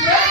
Yeah.